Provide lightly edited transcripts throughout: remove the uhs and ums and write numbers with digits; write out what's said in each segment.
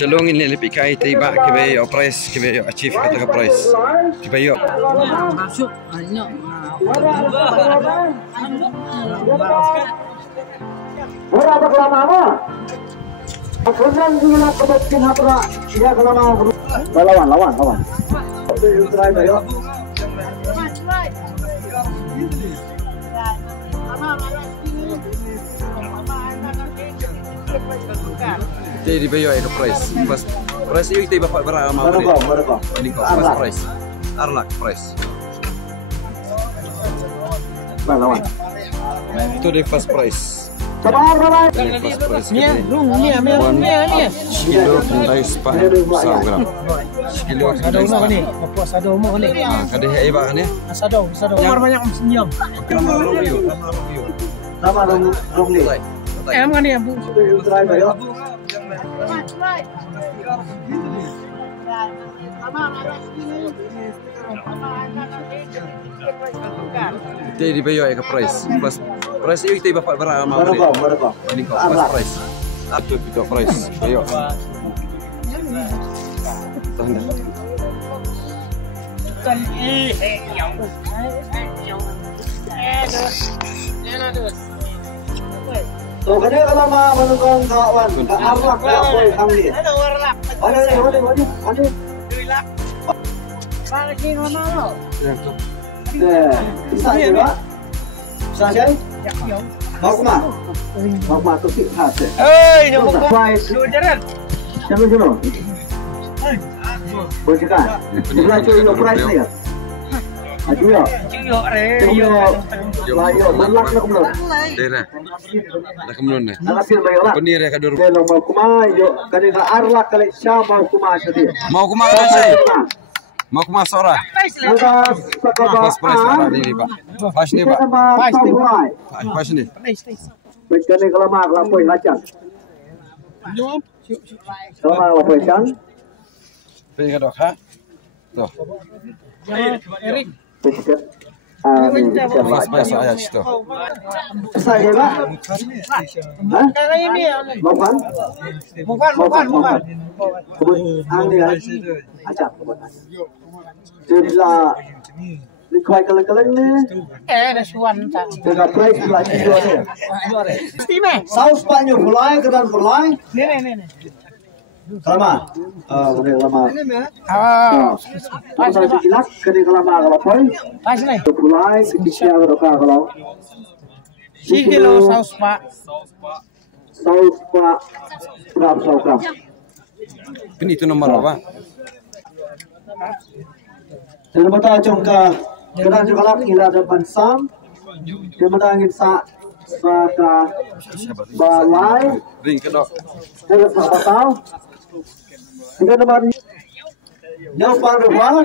Jalung ini lebih kaya tiba kebayo price kebayo achieve kata price kebayo. Masuk banyak. Berapa kelama? Kemudian gila kebetulan hatra dia kelama lawan. Try bayo. Jadi bayo itu price. Price itu kita bapak berapa? Berapa? Ini kau price. Arlak price. Lawan. Itu di first price. Sabar. Kilo kuntai sepak 1 gram. Kilo kuntai sepak. Kadeh hebat kan ya? Sadau. Banyak senyum. Nama rong ni. Em kan ya, Bu. Try bayo. Jadi bayo ke price. Price itu kita bapak berapa? Berapa? Ini kau first price. Atau itu price. Bayo. So kani kalau mau menunggang kawan, arlak boleh kami. Ada. Bisa juga. Bisa saja. Mau kemana? Mau masuk sih hasil. Jalan. Siapa? Boleh kan? Sebelah itu price ni. Aduh ya. Layo, belak nak belum. Dera. Dah kemudian ni. Alapir bayo lah. Penir ya kadur. Kalau mau kumai, yo kani ka arlak kali siapa mau kumai tadi. Mau kemana saya? Mau kemana seorang? Pas price ada ni Pak. Pas ni Pak. Pas ni. Kani kalau mak lapoi lacang. Kalau mak lapoi lacang. Pergi ke dok ha? Tuh. Erik. Pas biasa aja situ. Saya lah. Kayak ini ya. Bukan. Ang dia. Acap. Jadi Likwai kaleng-kaleng ni. Ada suan tak. Dengan price lah jual dia. Stime. Saus banyak fulai, kedan fulai. Ni. Lama. Boleh lama. Pas Kalau sikilak, kena lama kalau poin. Pas ni. Fulai, sikisya kalau. 1 kilo saus Pak. Saus pak. Berapa gram? Ini itu nomor apa? Dan mata jongka kedan juga ila depan sam. Dia menangin sa balai. Ring ke dok. Terus apa tahu? Tiga nomor yang paling luar.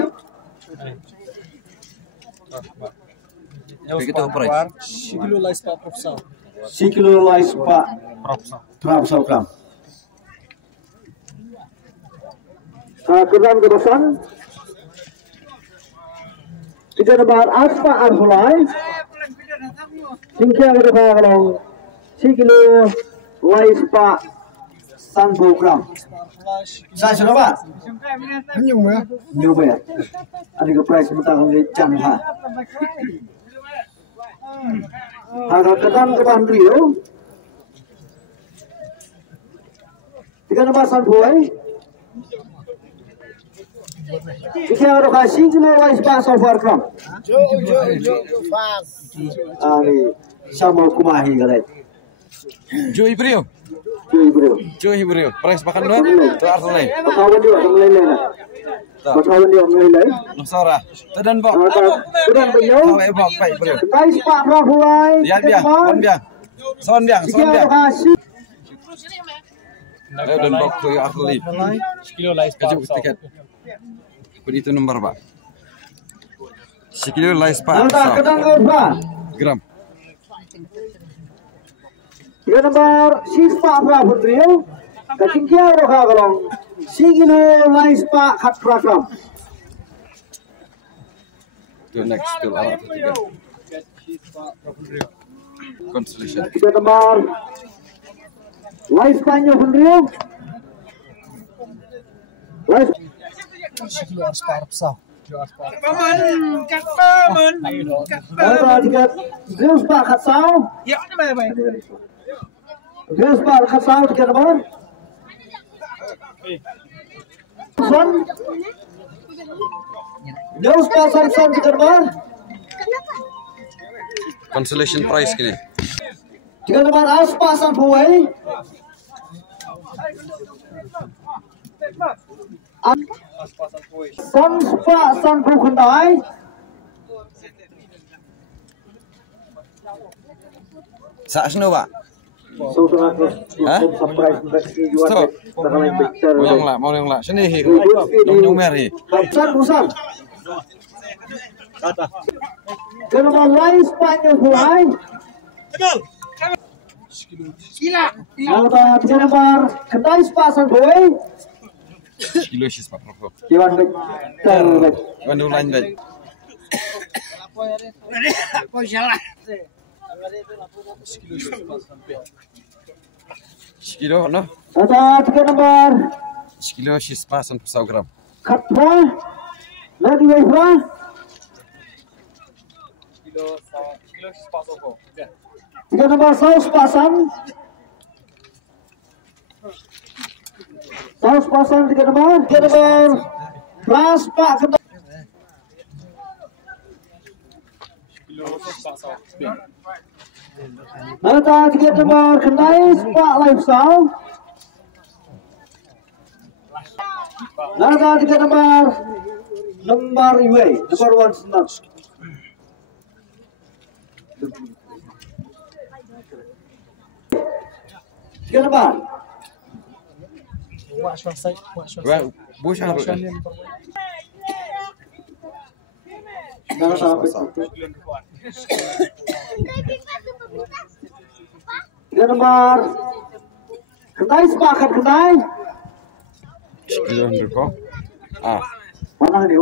Begitu price. 1 kilo lais Pak Profesor. 1 kilo lais pak. Berapa gram? Kedan kedosan. Tiga nomor aspa arhulai. Singkir ada kalau 1 kilo lais pak 1 gram. Saya sudah pak. Nyum ya. Ada ke price mentang ni jam ha. Harga ketan ketan Rio. 3 nomor sanbuai. Jika ada kasih kilo lais pak 1 gram. Ani sama kumahi galet. Joy Brio. Price makan dua. Tu arti lain. Kawan dia meleleh. Kawan dia meleleh. Nusara. Tedan bok. Kedan beliau. Kau bok baik Brio. Lais pak rahulai. Biar. Son biang. Jika ada kasih. Dan bok tu arti lain. 1 kilo lais Pak. Kajuk tiket. Begitu nomor Pak. 1 kilo lais Pak. Nanti kedan berapa? Gram. 3 nomor sispa berapa Rio? Kacingkia roka kalau 1 kilo lais pak 4 gram. Tu next tu arah tiga. Constellation. 3 nomor lais panyo Rio. Live. Sekilo harus parap sah. Ada tiket Zeus Pak Khatsau. Ya, baik. Zeus Pak Khatsau tiket nomor. Son. Zeus Pak Son tiket nomor. Consolation prize gini. Tiket nomor Aspa Sanpuai. Son Pak Sanpu Kendai. Sa sino ba? Hah? Mau yang lah. Sini hi. Dong meri. Kapten Musam. Kenapa lain Spanyol mulai? Gila. Nama tiga nomor Kendai Spasan Boy. Kilo sis pak Prof. Iwan Bek. Iwan dulu lain baik. Kau salah. Kilo no? Ada tiga nomor Kilo sis pasan 1 gram. Katwa. Lagi Wifra. Kilo sepasok. Tiga nomor Saus Pasan. Saus Pasan tiga nomor. Tiga nomor Pras Pak Kendai. Ada tiga nomor Kendai Pak Lifestyle. Ada tiga nomor Iway, nomor 1 senang. Tiga nomor. Bos yang Jangan sampai. Tiga nomor Kendai sepakat Kendai. Kilo kok. Ah. Mana ini?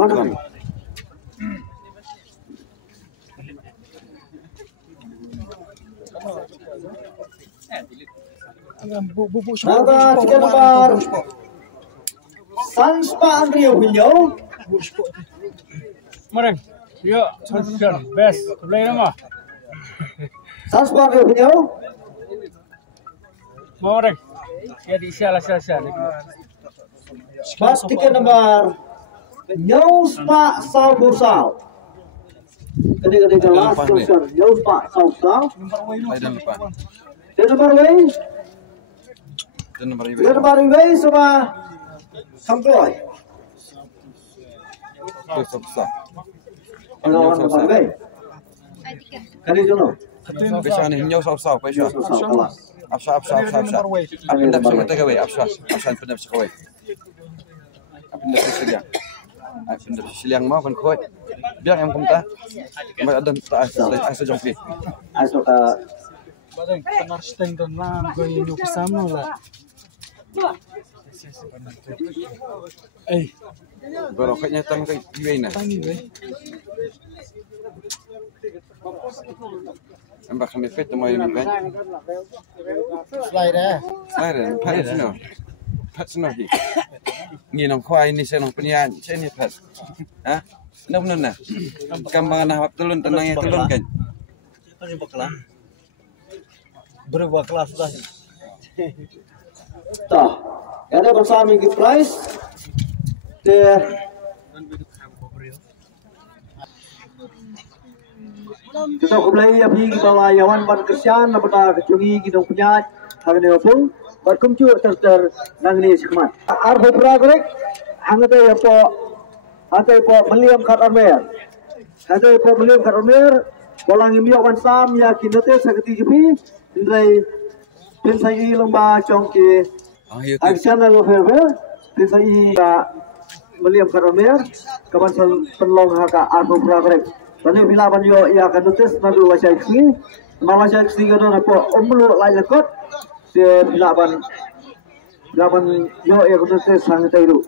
Ada tiga nomor Sanspa Andrio Hilyo. Mereng. Yo, best. Boleh nama. Sanspa Andrio Hilyo. Mau mereng. Ya di salah. Mas tiga nomor News Pak Salbusal. Kali kelas News Pak Salbusal. Lain lupa. Dan nomor Way. Dan nomor ibu. Dan nomor Way sama Samploy. Besar besar. Nomor Way. Kali dulu. Besar ni nyau saw. Besar. Absa. Apinda bisa kita gawe. Absa pindah bisa gawe. Apinda bisa siliang. Apinda bisa siliang mau kan kau. Biar yang kumta. Ada tak asal jongki. Asal Badang, penar steng dan lang, gue nyuk sama lah. Barokatnya tang kay Iwena. Amba kami fit mo yung event. Slide Pat sino hi. Ni nang kwai ni sa nang penyan, sa ni pat. Ha? Ano na? Kambangan na tulun tanang tulun kan. Ano bakla? Berubah kelas dah. Tah, ada bersama di price. Kita kembali ya pergi kita layawan ban kesian pada kecungi kita punya hari ini pun berkumpul ter nangni sikmat. Arbo pragrek hangate ya po meliam karamer. Hangate po meliam karamer bolang imiak wan sam ya kinate sakati jipi indai pensai lomba chongki action na ferber pensai meliam karamer kaman penlong haka arbo pragrek. Tadi bila banyo ia akan notis nadu wasyai mama syai kado na po umlu lai lekot bila ban yo ia akan notis sang tairu